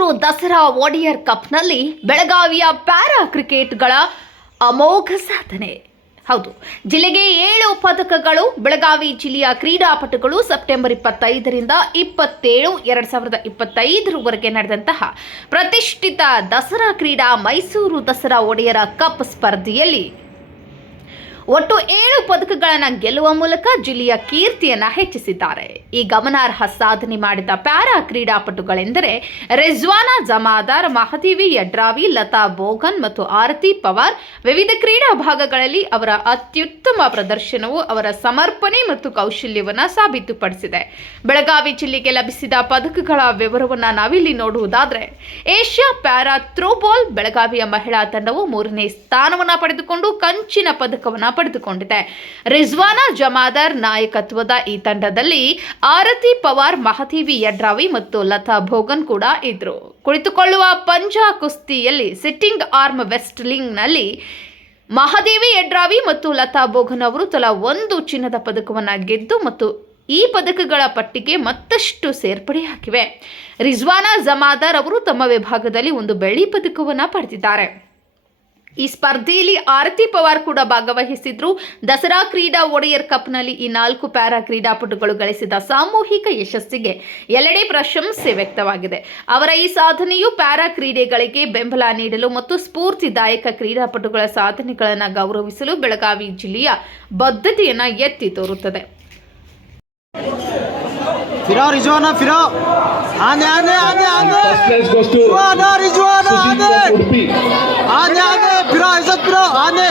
ಮೈಸೂರು ದಸರಾ ಒಡಿಯರ್ ಕಪ್ನಲ್ಲಿ ಬೆಳಗಾವಿಯ ಪ್ಯಾರಾ ಕ್ರಿಕೆಟ್ಗಳ ಅಮೋಘ ಸಾಧನೆ. ಹೌದು, ಜಿಲ್ಲೆಗೆ ಏಳು ಪದಕಗಳು, ಬೆಳಗಾವಿ ಜಿಲ್ಲೆಯ ಕ್ರೀಡಾಪಟುಗಳು ಸೆಪ್ಟೆಂಬರ್ ಇಪ್ಪತ್ತೈದರಿಂದ ಇಪ್ಪತ್ತೇಳು, ಎರಡು ಸಾವಿರದ ಇಪ್ಪತ್ತೈದರವರೆಗೆ ನಡೆದಂತಹ ಪ್ರತಿಷ್ಠಿತ ದಸರಾ ಕ್ರೀಡಾ ಮೈಸೂರು ದಸರಾ ಒಡೆಯರ ಕಪ್ ಸ್ಪರ್ಧೆಯಲ್ಲಿ ಒಟ್ಟು ಏಳು ಪದಕಗಳನ್ನು ಗೆಲ್ಲುವ ಮೂಲಕ ಜಿಲ್ಲೆಯ ಕೀರ್ತಿಯನ್ನು ಹೆಚ್ಚಿಸಿದ್ದಾರೆ. ಈ ಗಮನಾರ್ಹ ಸಾಧನೆ ಮಾಡಿದ ಪ್ಯಾರಾ ಕ್ರೀಡಾಪಟುಗಳೆಂದರೆ ರೆಜ್ವಾನಾ, ಜಮಾದಾರ್, ಮಹದೇವಿ, ಯಡ್ರಾವಿ, ಲತಾ ಬೋಗನ್ ಮತ್ತು ಆರತಿ ಪವಾರ್. ವಿವಿಧ ಕ್ರೀಡಾ ಭಾಗಗಳಲ್ಲಿ ಅವರ ಅತ್ಯುತ್ತಮ ಪ್ರದರ್ಶನವು ಅವರ ಸಮರ್ಪಣೆ ಮತ್ತು ಕೌಶಲ್ಯವನ್ನು ಸಾಬೀತುಪಡಿಸಿದೆ. ಬೆಳಗಾವಿ ಜಿಲ್ಲೆಗೆ ಲಭಿಸಿದ ಪದಕಗಳ ವಿವರವನ್ನು ನಾವಿಲ್ಲಿ ನೋಡುವುದಾದರೆ, ಏಷ್ಯಾ ಪ್ಯಾರಾ ಥ್ರೋಬಾಲ್ ಬೆಳಗಾವಿಯ ಮಹಿಳಾ ತಂಡವು ಮೂರನೇ ಸ್ಥಾನವನ್ನು ಪಡೆದುಕೊಂಡು ಕಂಚಿನ ಪದಕವನ್ನ ಪಡೆದುಕೊಂಡಿದೆ ರಿಜ್ವಾನಾ ಜಮಾದಾರ್ ನಾಯಕತ್ವದ ಈ ತಂಡದಲ್ಲಿ ಆರತಿ ಪವಾರ್ ಮಹಾದೇವಿ ಯಡ್ರಾವಿ ಮತ್ತು ಲತಾ ಭೋಗನ್ ಕೂಡ ಇದ್ರು. ಕುಳಿತುಕೊಳ್ಳುವ ಪಂಜಾ ಕುಸ್ತಿಯಲ್ಲಿ ಸಿಟ್ಟಿಂಗ್ ಆರ್ಮ್ ವೆಸ್ಟ್ಲಿಂಗ್ನಲ್ಲಿ ಮಹಾದೇವಿ ಯಡ್ರಾವಿ ಮತ್ತು ಲತಾ ಭೋಗನ್ ಅವರು ತಲಾ ಒಂದು ಚಿನ್ನದ ಪದಕವನ್ನು ಗೆದ್ದು ಮತ್ತು ಈ ಪದಕಗಳ ಪಟ್ಟಿಗೆ ಮತ್ತಷ್ಟು ಸೇರ್ಪಡೆ ಹಾಕಿವೆ. ರಿಜ್ವಾನಾ ಜಮಾದಾರ್ ಅವರು ತಮ್ಮ ವಿಭಾಗದಲ್ಲಿ ಒಂದು ಬೆಳ್ಳಿ ಪದಕವನ್ನು ಪಡೆದಿದ್ದಾರೆ. ಈ ಸ್ಪರ್ಧೆಯಲ್ಲಿ ಆರತಿ ಪವಾರ್ ಕೂಡ ಭಾಗವಹಿಸಿದ್ರು ದಸರಾ ಕ್ರೀಡಾ ಒಡೆಯರ್ ಕಪ್ನಲ್ಲಿ ಈ ನಾಲ್ಕು ಪ್ಯಾರಾ ಕ್ರೀಡಾಪಟುಗಳು ಗಳಿಸಿದ ಸಾಮೂಹಿಕ ಯಶಸ್ಸಿಗೆ ಎಲ್ಲೆಡೆ ಪ್ರಶಂಸೆ ವ್ಯಕ್ತವಾಗಿದೆ ಅವರ ಈ ಸಾಧನೆಯು ಪ್ಯಾರಾ ಕ್ರೀಡೆಗಳಿಗೆ ಬೆಂಬಲ ನೀಡಲು ಮತ್ತು ಸ್ಫೂರ್ತಿದಾಯಕ ಕ್ರೀಡಾಪಟುಗಳ ಸಾಧನೆಗಳನ್ನು ಗೌರವಿಸಲು ಬೆಳಗಾವಿ ಜಿಲ್ಲೆಯ ಬದ್ಧತೆಯನ್ನ ಎತ್ತಿ ತೋರುತ್ತದೆ फिरो रिजवाना फिरो आने आने आने आने First place goes to Rizwana Rizwana Sushil आने from Udupi. आने आने फिरो ऐसा फिरो आने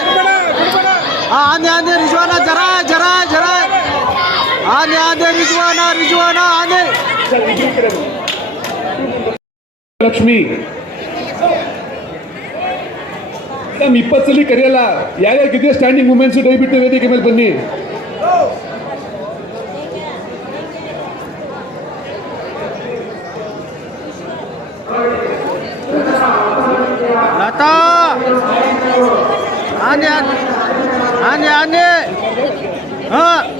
हाँ, आने आने रिजवाना जरा है, जरा है, जरा है। आने आने रिजवाना रिजवाना आने ಲಕ್ಷ್ಮಿ ನಮ್ ಇಪ್ಪತ್ತು ಸಲ ಕರೆಯಲ್ಲ ಯಾರ್ಯಾರಿಗಿದೆಯೋ ಸ್ಟ್ಯಾಂಡಿಂಗ್ ವುಮೆನ್ಸ್ ದಯವಿಟ್ಟು ವೇದಿಕೆ ಮೇಲೆ ಬನ್ನಿ 안돼 안돼 안돼 안돼 어.